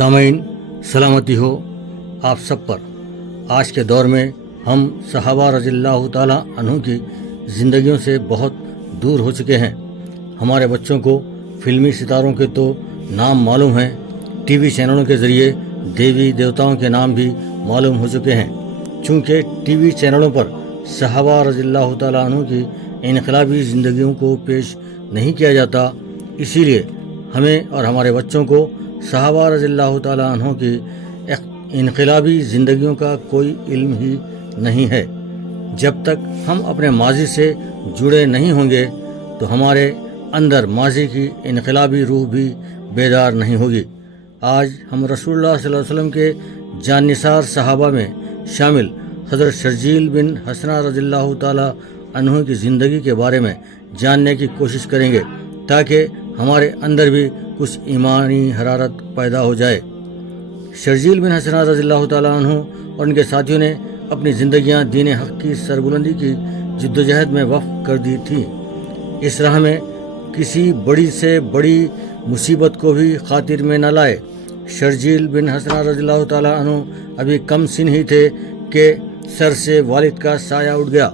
سامعین سلامتی ہو آپ سب پر۔ آج کے دور میں ہم صحابہ رضی اللہ تعالیٰ عنہ کی زندگیوں سے بہت دور ہو چکے ہیں۔ ہمارے بچوں کو فلمی ستاروں کے تو نام معلوم ہیں، ٹی وی چینلوں کے ذریعے دیوی دیوتاؤں کے نام بھی معلوم ہو چکے ہیں۔ چونکہ ٹی وی چینلوں پر صحابہ رضی اللہ تعالیٰ عنہ کی انقلابی زندگیوں کو پیش نہیں کیا جاتا، اسی لیے ہمیں اور ہمارے بچوں کو صحابہ رضی اللہ تعالیٰ عنہ کی انقلابی زندگیوں کا کوئی علم ہی نہیں ہے۔ جب تک ہم اپنے ماضی سے جڑے نہیں ہوں گے تو ہمارے اندر ماضی کی انقلابی روح بھی بیدار نہیں ہوگی۔ آج ہم رسول اللہ صلی اللہ علیہ وسلم کے جان نثار صحابہ میں شامل حضرت شرجیل بن حسنہ رضی اللہ تعالیٰ عنہ کی زندگی کے بارے میں جاننے کی کوشش کریں گے تاکہ ہمارے اندر بھی کچھ ایمانی حرارت پیدا ہو جائے۔ شرجیل بن حسنہ رضی اللہ تعالیٰ عنہ اور ان کے ساتھیوں نے اپنی زندگیاں دین حق کی سربلندی کی جدوجہد میں وقف کر دی تھیں۔ اس راہ میں کسی بڑی سے بڑی مصیبت کو بھی خاطر میں نہ لائے۔ شرجیل بن حسنہ رضی اللہ تعالیٰ عنہ ابھی کم سن ہی تھے کہ سر سے والد کا سایہ اٹھ گیا۔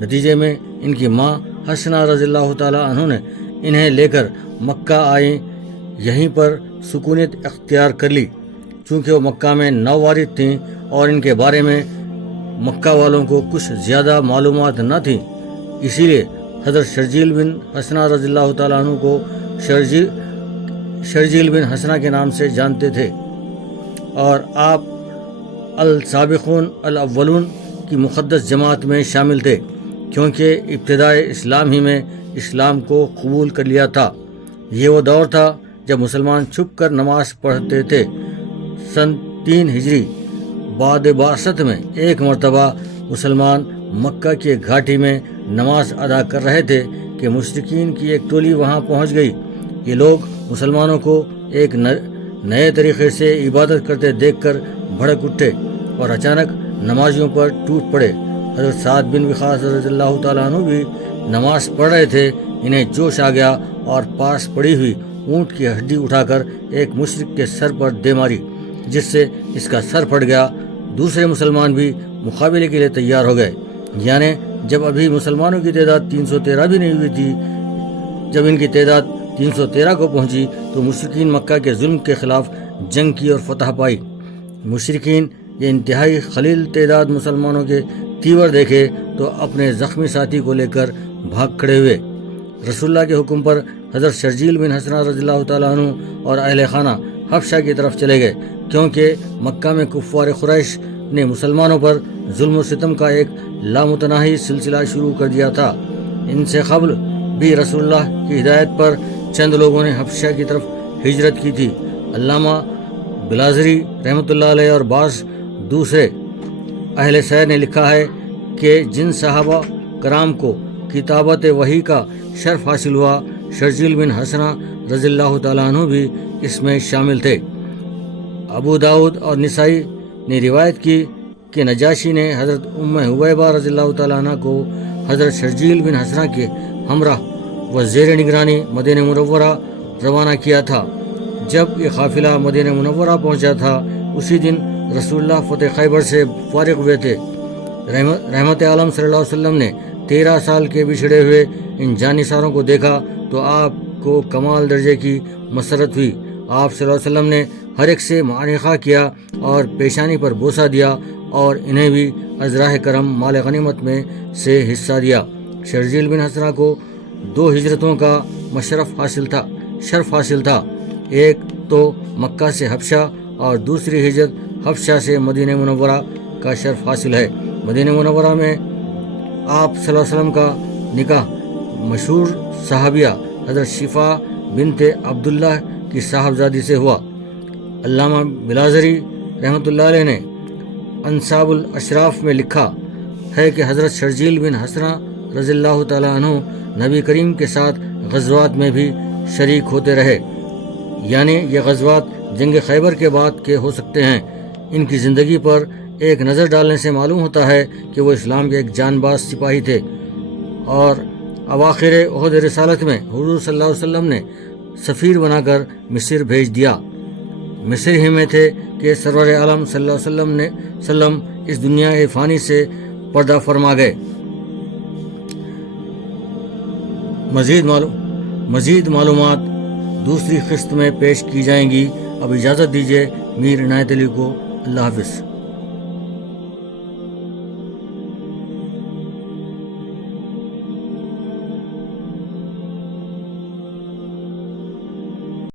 نتیجے میں ان کی ماں حسنہ رضی اللہ تعالیٰ عنہ نے انہیں لے کر مکہ آئیں، یہیں پر سکونیت اختیار کر لی۔ چونکہ وہ مکہ میں نووالد تھیں اور ان کے بارے میں مکہ والوں کو کچھ زیادہ معلومات نہ تھیں، اسی لیے حضرت شرجیل بن حسنہ رضی اللہ تعالیٰ عنہ کو شرجیل بن حسنہ کے نام سے جانتے تھے، اور آپ السابقون الاولون کی مقدس جماعت میں شامل تھے، کیونکہ ابتدائے اسلام ہی میں اسلام کو قبول کر لیا تھا۔ یہ وہ دور تھا جب مسلمان چھپ کر نماز پڑھتے تھے۔ سن 3 ہجری بعد بعثت میں ایک مرتبہ مسلمان مکہ کی ایک گھاٹی میں نماز ادا کر رہے تھے کہ مشرکین کی ایک ٹولی وہاں پہنچ گئی۔ یہ لوگ مسلمانوں کو ایک نئے طریقے سے عبادت کرتے دیکھ کر بھڑک اٹھے اور اچانک نمازیوں پر ٹوٹ پڑے۔ حضرت سعد بن وقاص رضی اللہ تعالیٰ عنہ بھی نماز پڑھ رہے تھے۔ انہیں جوش آ گیا اور پاس پڑی ہوئی اونٹ کی ہڈی اٹھا کر ایک مشرک کے سر پر دے ماری، جس سے اس کا سر پھٹ گیا۔ دوسرے مسلمان بھی مقابلے کے لیے تیار ہو گئے، یعنی جب ابھی مسلمانوں کی تعداد 313 بھی نہیں ہوئی تھی، جب ان کی تعداد 313 کو پہنچی تو مشرکین مکہ کے ظلم کے خلاف جنگ کی اور فتح پائی۔ مشرکین یہ انتہائی قلیل تعداد مسلمانوں کے تیور دیکھے تو اپنے زخمی ساتھی کو لے کر بھاگ کھڑے ہوئے۔ رسول اللہ کے حکم پر حضرت شرجیل بن حسنہ رضی اللہ تعالیٰ عنہ اور اہل خانہ حبشہ کی طرف چلے گئے، کیونکہ مکہ میں کفار قریش نے مسلمانوں پر ظلم و ستم کا ایک لامتناہی سلسلہ شروع کر دیا تھا۔ ان سے قبل بھی رسول اللہ کی ہدایت پر چند لوگوں نے حبشہ کی طرف ہجرت کی تھی۔ علامہ بلازری رحمۃ اللہ علیہ اور بعض دوسرے اہل سیر نے لکھا ہے کہ جن صحابہ کرام کو کتابت وحی کا شرف حاصل ہوا، شرجیل بن حسنہ رضی اللہ تعالیٰ عنہ بھی اس میں شامل تھے۔ ابو داؤد اور نسائی نے روایت کی کہ نجاشی نے حضرت ام حبیبہ رضی اللہ تعالیٰ عنہ کو حضرت شرجیل بن حسنہ کے ہمراہ و زیر نگرانی مدینہ منورہ روانہ کیا تھا۔ جب یہ قافلہ مدینہ منورہ پہنچا تھا، اسی دن رسول اللہ فتح خیبر سے فارغ ہوئے تھے۔ رحمت عالم صلی اللہ علیہ وسلم نے 13 سال کے بچھڑے ہوئے ان جانثاروں کو دیکھا تو آپ کو کمال درجے کی مسرت ہوئی۔ آپ صلی اللہ علیہ وسلم نے ہر ایک سے معانقہ کیا اور پیشانی پر بوسہ دیا اور انہیں بھی از راہ کرم مال غنیمت میں سے حصہ دیا۔ شرجیل بن حسنہ کو 2 ہجرتوں کا شرف حاصل تھا، ایک تو مکہ سے حبشہ اور دوسری ہجرت حبشہ سے مدینہ منورہ کا شرف حاصل ہے۔ مدینہ منورہ میں آپ صلی اللہ علیہ وسلم کا نکاح مشہور صحابیہ حضرت شفا بنت عبداللہ کی صاحبزادی سے ہوا۔ علامہ بلازری رحمۃ اللہ علیہ نے انصاب الاشراف میں لکھا ہے کہ حضرت شرجیل بن حسنہ رضی اللہ تعالیٰ عنہ نبی کریم کے ساتھ غزوات میں بھی شریک ہوتے رہے، یعنی یہ غزوات جنگ خیبر کے بعد کے ہو سکتے ہیں۔ ان کی زندگی پر ایک نظر ڈالنے سے معلوم ہوتا ہے کہ وہ اسلام کے ایک جان باز سپاہی تھے، اور اواخر عہد رسالت میں حضور صلی اللہ علیہ وسلم نے سفیر بنا کر مصر بھیج دیا۔ مصر ہی میں تھے کہ سرور عالم صلی اللہ علیہ وسلم اس دنیا فانی سے پردہ فرما گئے۔ مزید معلومات دوسری قسط میں پیش کی جائیں گی۔ اب اجازت دیجیے میر عنایت علی کو۔ اللہ حافظ۔